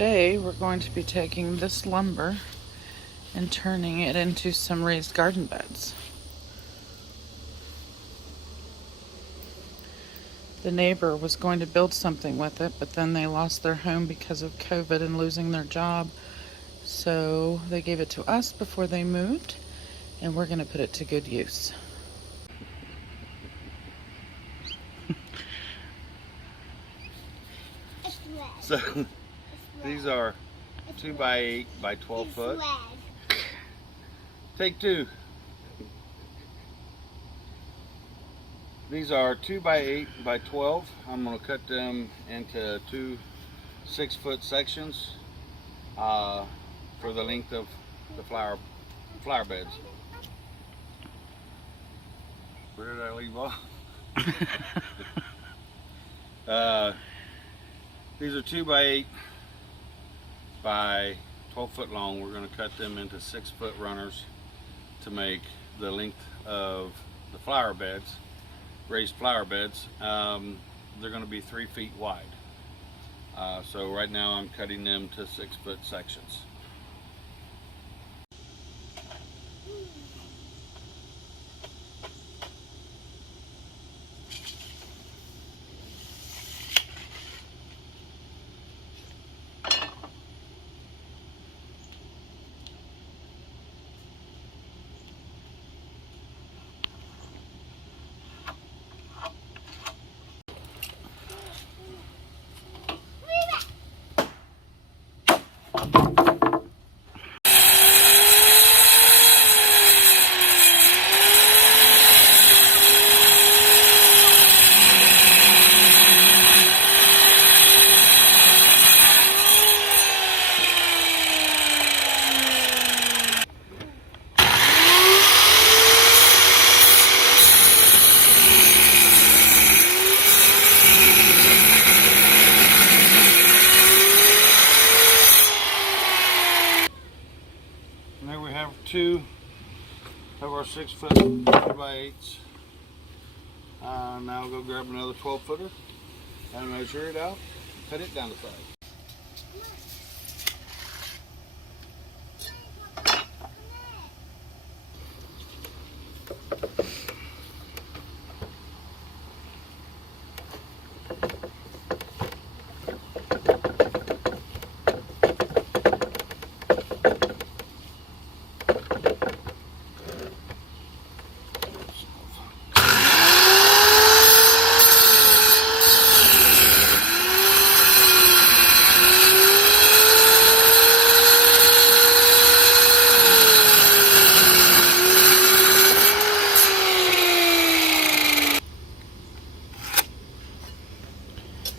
Today we're going to be taking this lumber and turning it into some raised garden beds. The neighbor was going to build something with it, but then they lost their home because of COVID and losing their job. So they gave it to us before they moved, and we're going to put it to good use. So these are 2 by 8 by 12 foot. Take two. These are 2 by 8 by 12. I'm going to cut them into two 6-foot sections for the length of the flower beds. Where did I leave off? These are 2 by 8 by 12 foot long. We're going to cut them into 6-foot runners to make the length of the flower beds, raised flower beds. They're going to be 3 feet wide. So right now I'm cutting them to 6-foot sections. And there we have 2 of our 6-foot 2 by 8s. Now I'll go grab another 12-footer and measure it out, cut it down to size.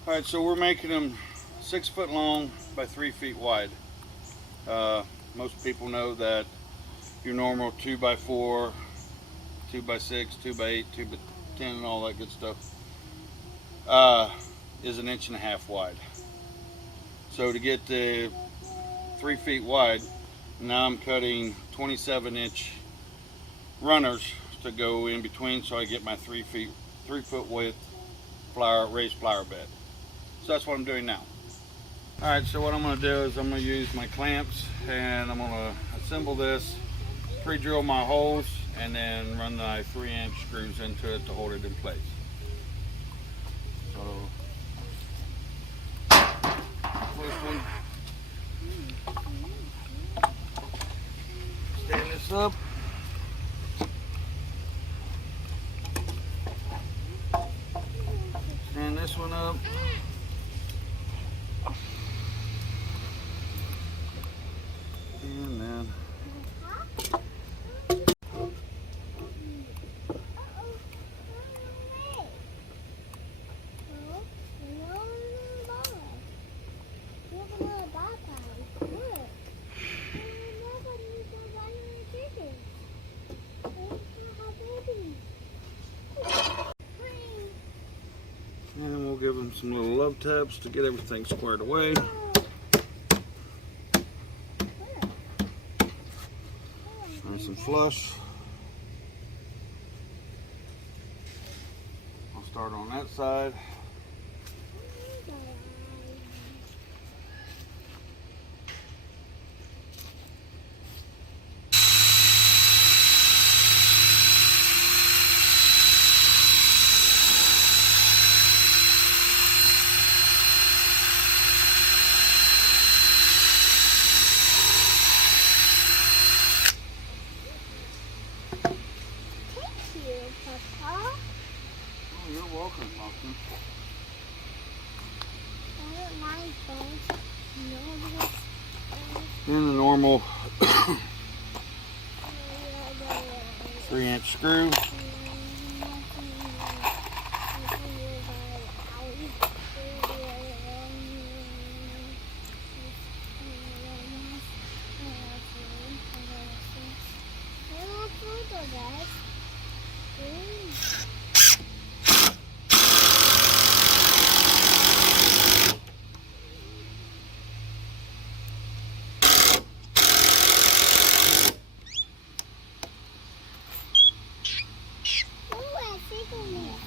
Alright, so we're making them 6 foot long by 3 feet wide. Most people know that your normal 2 by 4, 2 by 6, 2 by 8, 2 by 10 and all that good stuff is 1.5 inches wide. So to get the 3 feet wide, now I'm cutting 27-inch runners to go in between so I get my 3 foot width raised flower bed. So that's what I'm doing now. Alright, so what I'm going to do is I'm going to use my clamps and I'm going to assemble this, pre-drill my holes, and then run the 3-inch screws into it to hold it in place. So, first one, stand this up. Stand this one up. And then we'll give them some little love taps to get everything squared away. Nice and flush. I'll start on that side. Papa? Oh, you're welcome, Pumpkin. I don't mind phones. No, In the normal 3-inch screw.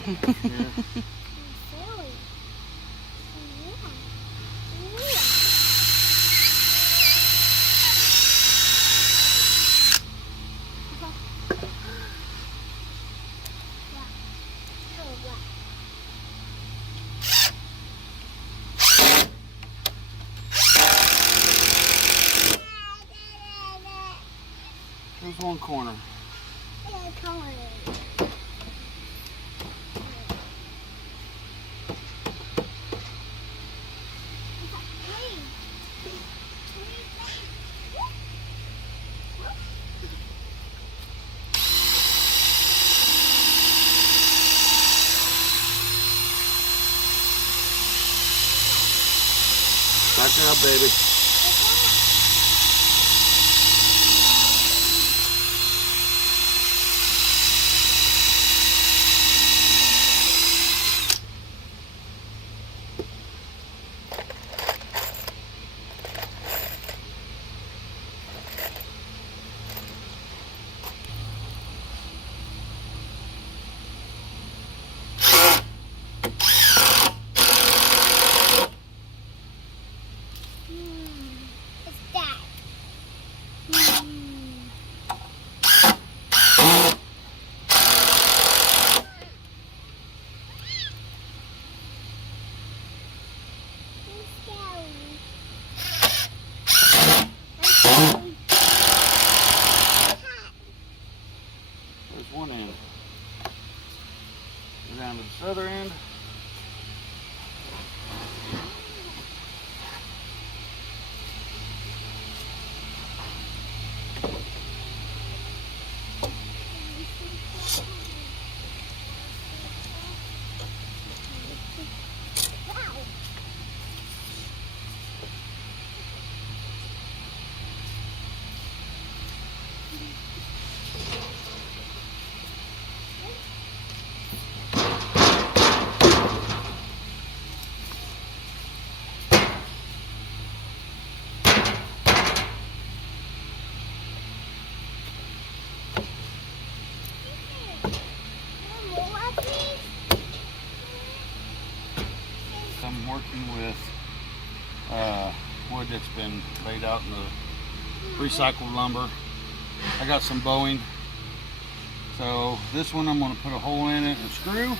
Yeah. There's one corner. Back up, baby. There's one end. Go down to this other end. I'm working with wood that's been laid out in the recycled lumber. I got some bowing. So this one I'm going to put a hole in it and screw.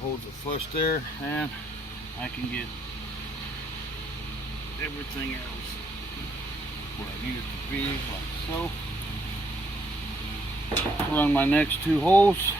Holds it flush there, and I can get everything else where I need it to be, like so. Run my next 2 holes.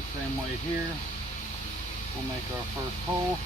And same way here. We'll make our first hole.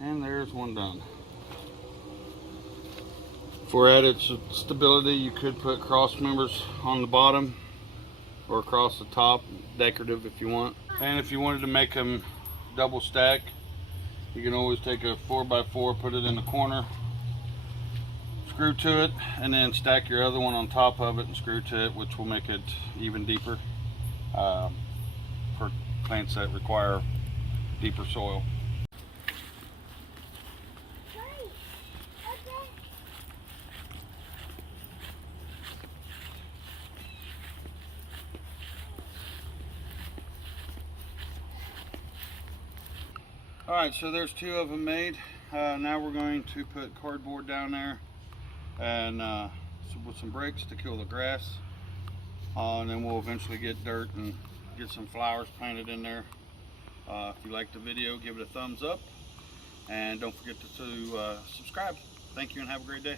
And there's one done. For added stability, you could put cross members on the bottom or across the top, decorative if you want. And if you wanted to make them double stack, you can always take a 4x4, put it in the corner, screw to it, and then stack your other one on top of it and screw to it, which will make it even deeper for plants that require deeper soil. Alright, so there's two of them made. Now we're going to put cardboard down there and with some bricks to kill the grass. And then we'll eventually get dirt and get some flowers planted in there. If you liked the video, give it a thumbs up. And don't forget to subscribe. Thank you and have a great day.